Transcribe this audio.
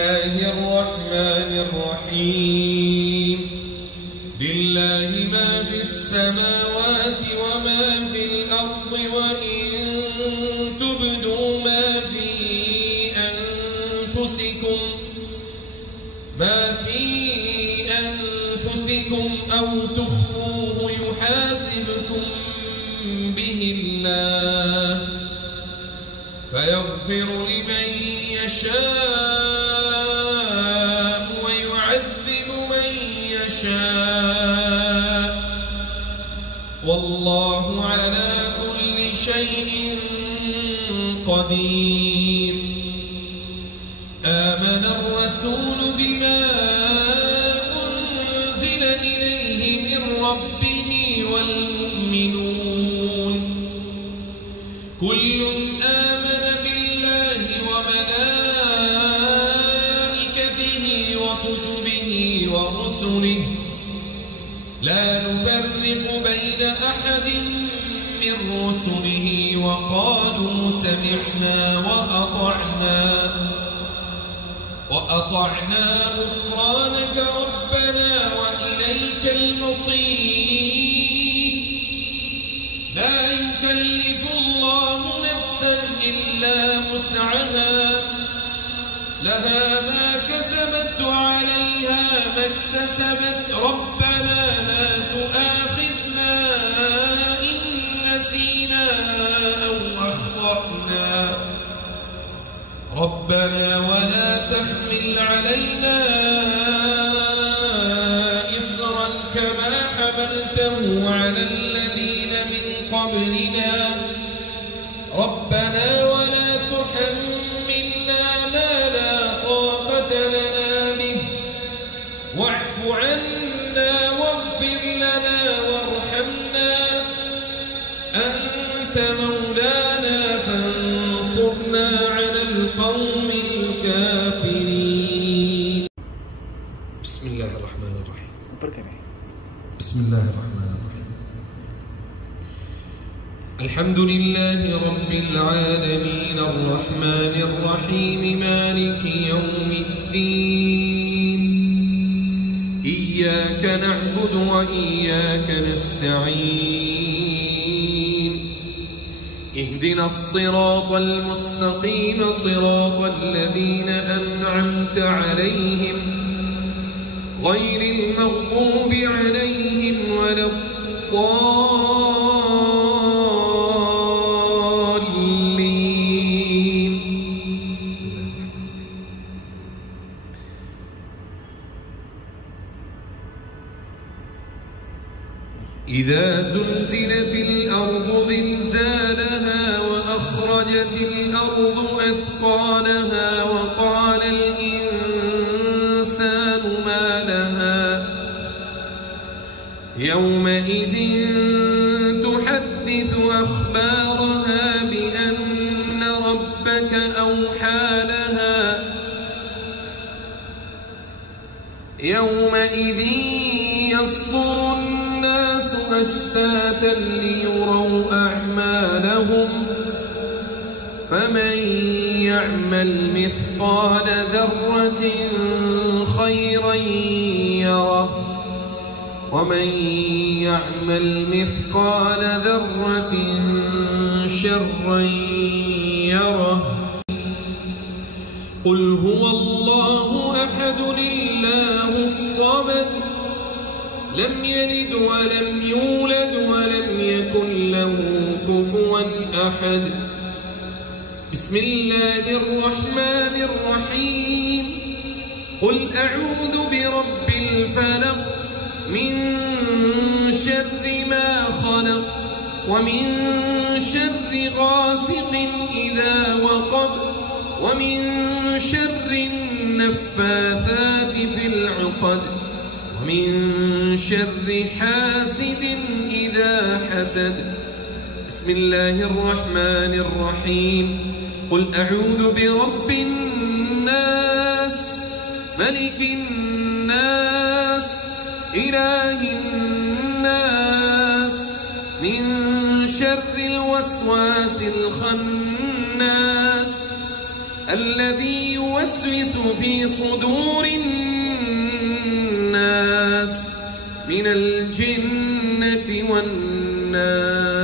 الله الرحمن الرحيم. لله ما في السماوات وما في الأرض، وإن تبدوا ما في أنفسكم أو تخفوه يحاسبكم به الله فيغفر لمن يشاء ويعذب من يشاء، والله على كل شيء قدير. آمن الرسول بما أنزل إليه من ربه والمؤمنون كل آمن بالله وملائكته وكتبه ورسله لا نفرق بين أحد من رسله وقالوا سمعنا وأطعنا غفرانك ربنا وإليك المصير. لا يكلف الله نفسا إلا وسعها، لها ما كسبت وعليها ما اكتسبت. ربنا لا تؤاخذنا إن نسينا أو أخطأنا، ربنا ولا تحمل علينا إصرا كما حملته على الذين من قبلنا، ربنا ولا تحملنا ما لا طاقة لنا به، واعف عنا واغفر لنا وارحمنا، أنت مولانا فانصرنا على القوم الكافرين. بسم الله الرحمن الرحيم. بسم الله الرحمن الرحيم. الحمد لله رب العالمين الرحمن الرحيم مالك يوم الدين، إياك نعبد وإياك نستعين، اهدنا الصراط المستقيم صراط الذين أنعمت عليهم غير المغضوب عليهم ولا الضالين. إذا زلزلت الأرض زلزالها وأخرجت الأرض أثقالها وقال الإنسان ما لها يومئذ تحدث أخبارها بأن ربك أوحى لها، يومئذ يصدر الناس أشتاتا ليروا أعمالهم، فمن يعمل مثقال ذرة خيرا يره، ومن يعمل مثقال ذرة شرا يره. قل هو الله أحد الله الصمد لم يلد ولم يولد ولم يكن له كفوا أحد. بسم الله الرحمن الرحيم. قل أعوذ برب الفلق من شر ما خلق، ومن شر غاسق إذا وقب، ومن شر النفاثات في العقد، ومن شر حاسد إذا حسد. بسم الله الرحمن الرحيم. قل أعوذ برب الناس ملك الناس إله الناس من شر الوسواس الخناس الذي يوسوس في صدور الناس من الجنة والناس.